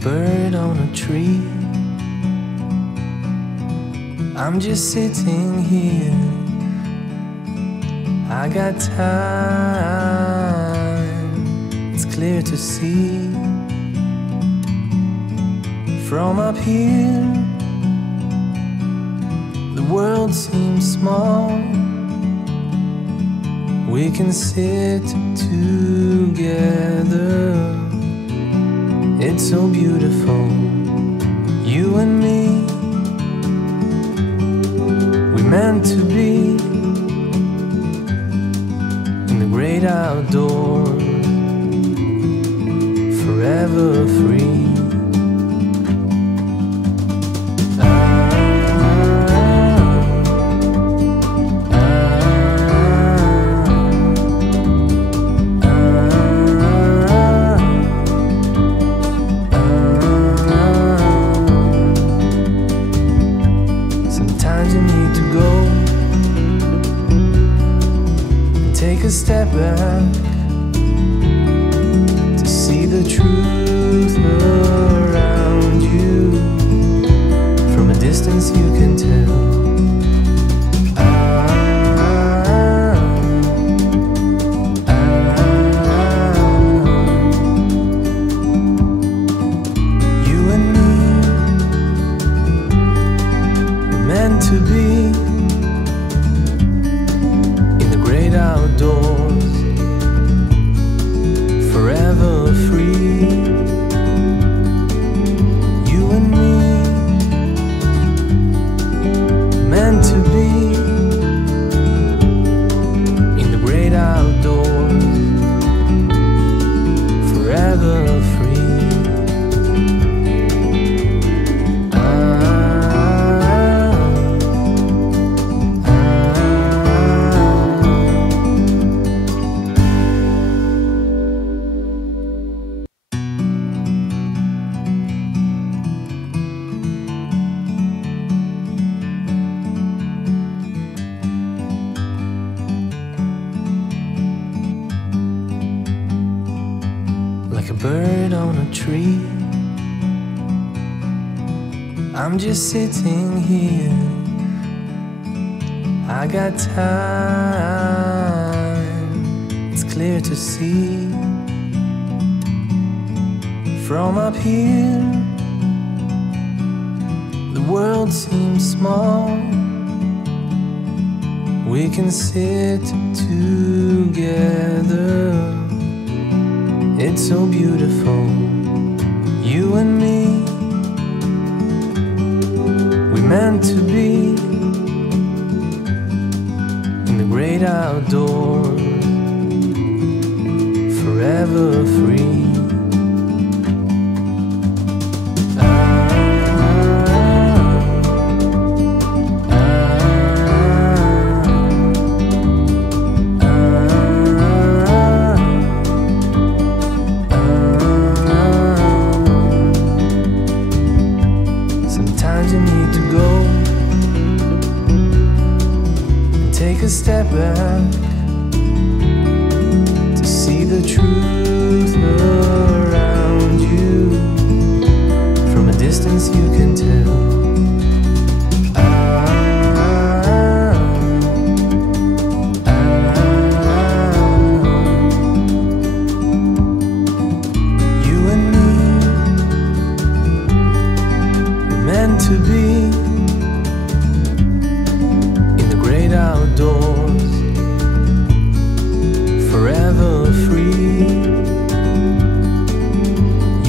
bird on a tree. I'm just sitting here. I got time, it's clear to see. From up here, the world seems small. We can sit together. It's so beautiful, you and me. We meant to be in the great outdoors, forever free. Step back to see the truth around you. From a distance you can tell. You and me were meant to be outdoors, forever free. You and me, meant to be in the great outdoors, forever free. Bird on a tree. I'm just sitting here. I got time, it's clear to see. From up here, the world seems small. We can sit together. It's so beautiful, you and me. We meant to be in the great outdoors, forever free. Step back to see the truth around you. From a distance you can tell. You and me were meant to be outdoors, forever free.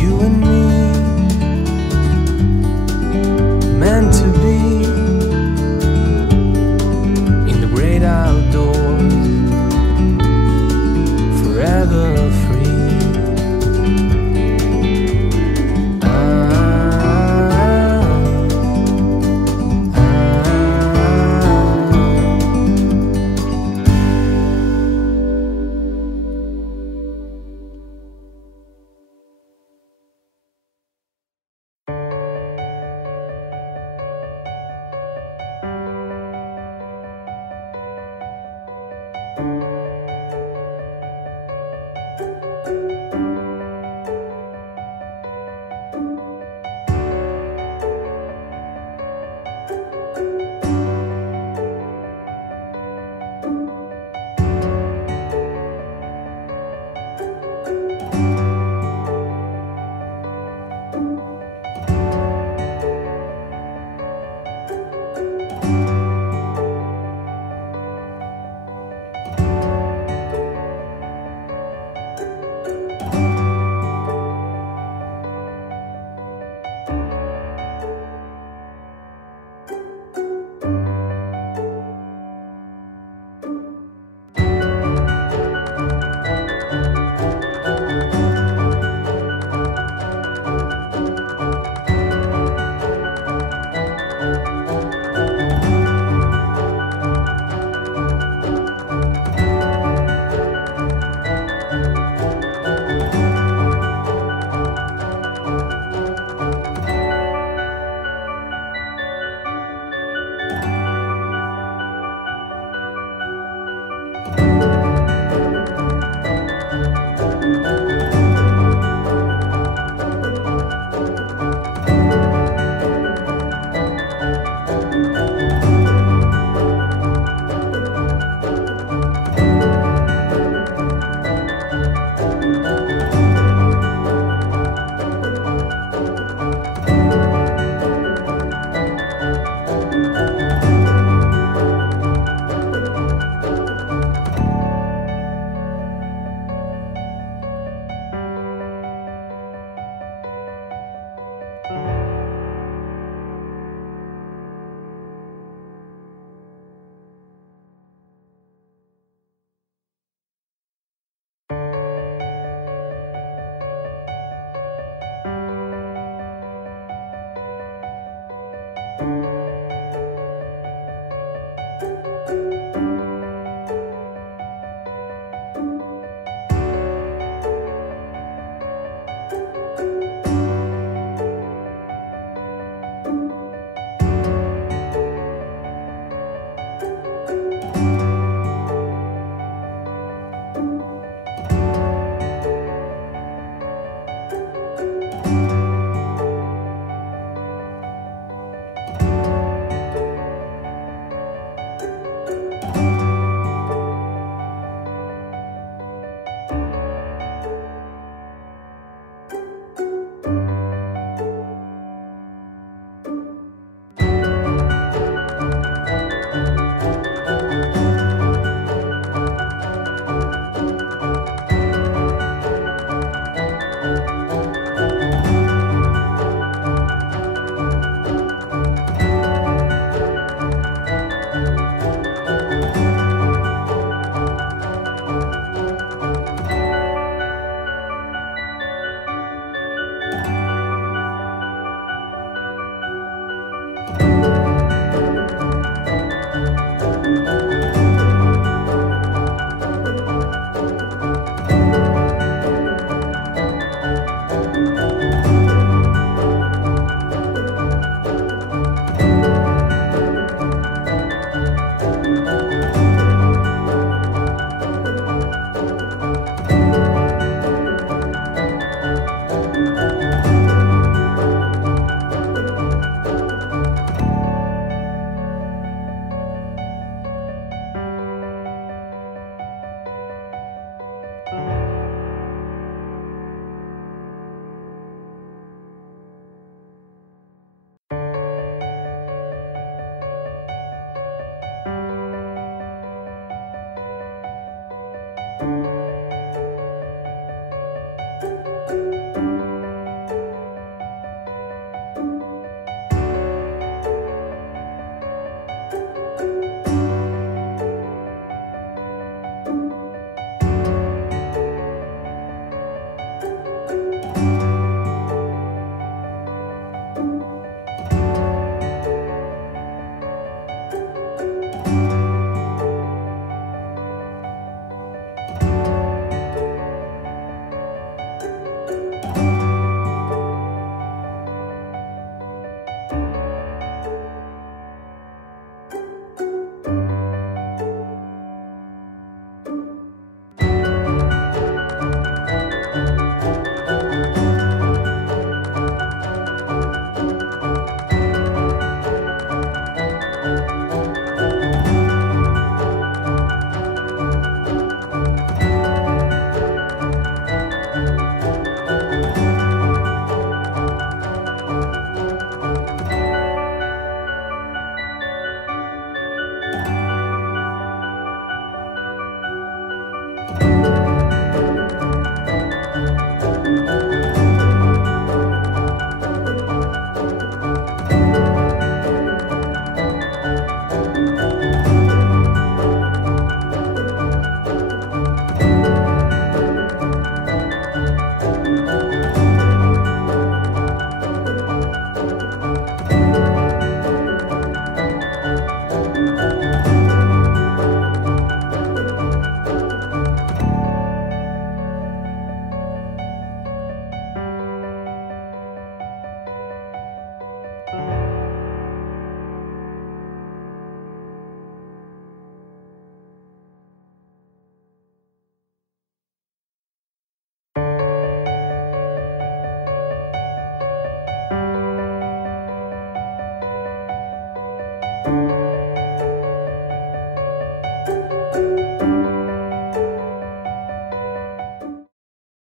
You and me, meant to be in the great outdoors, forever free.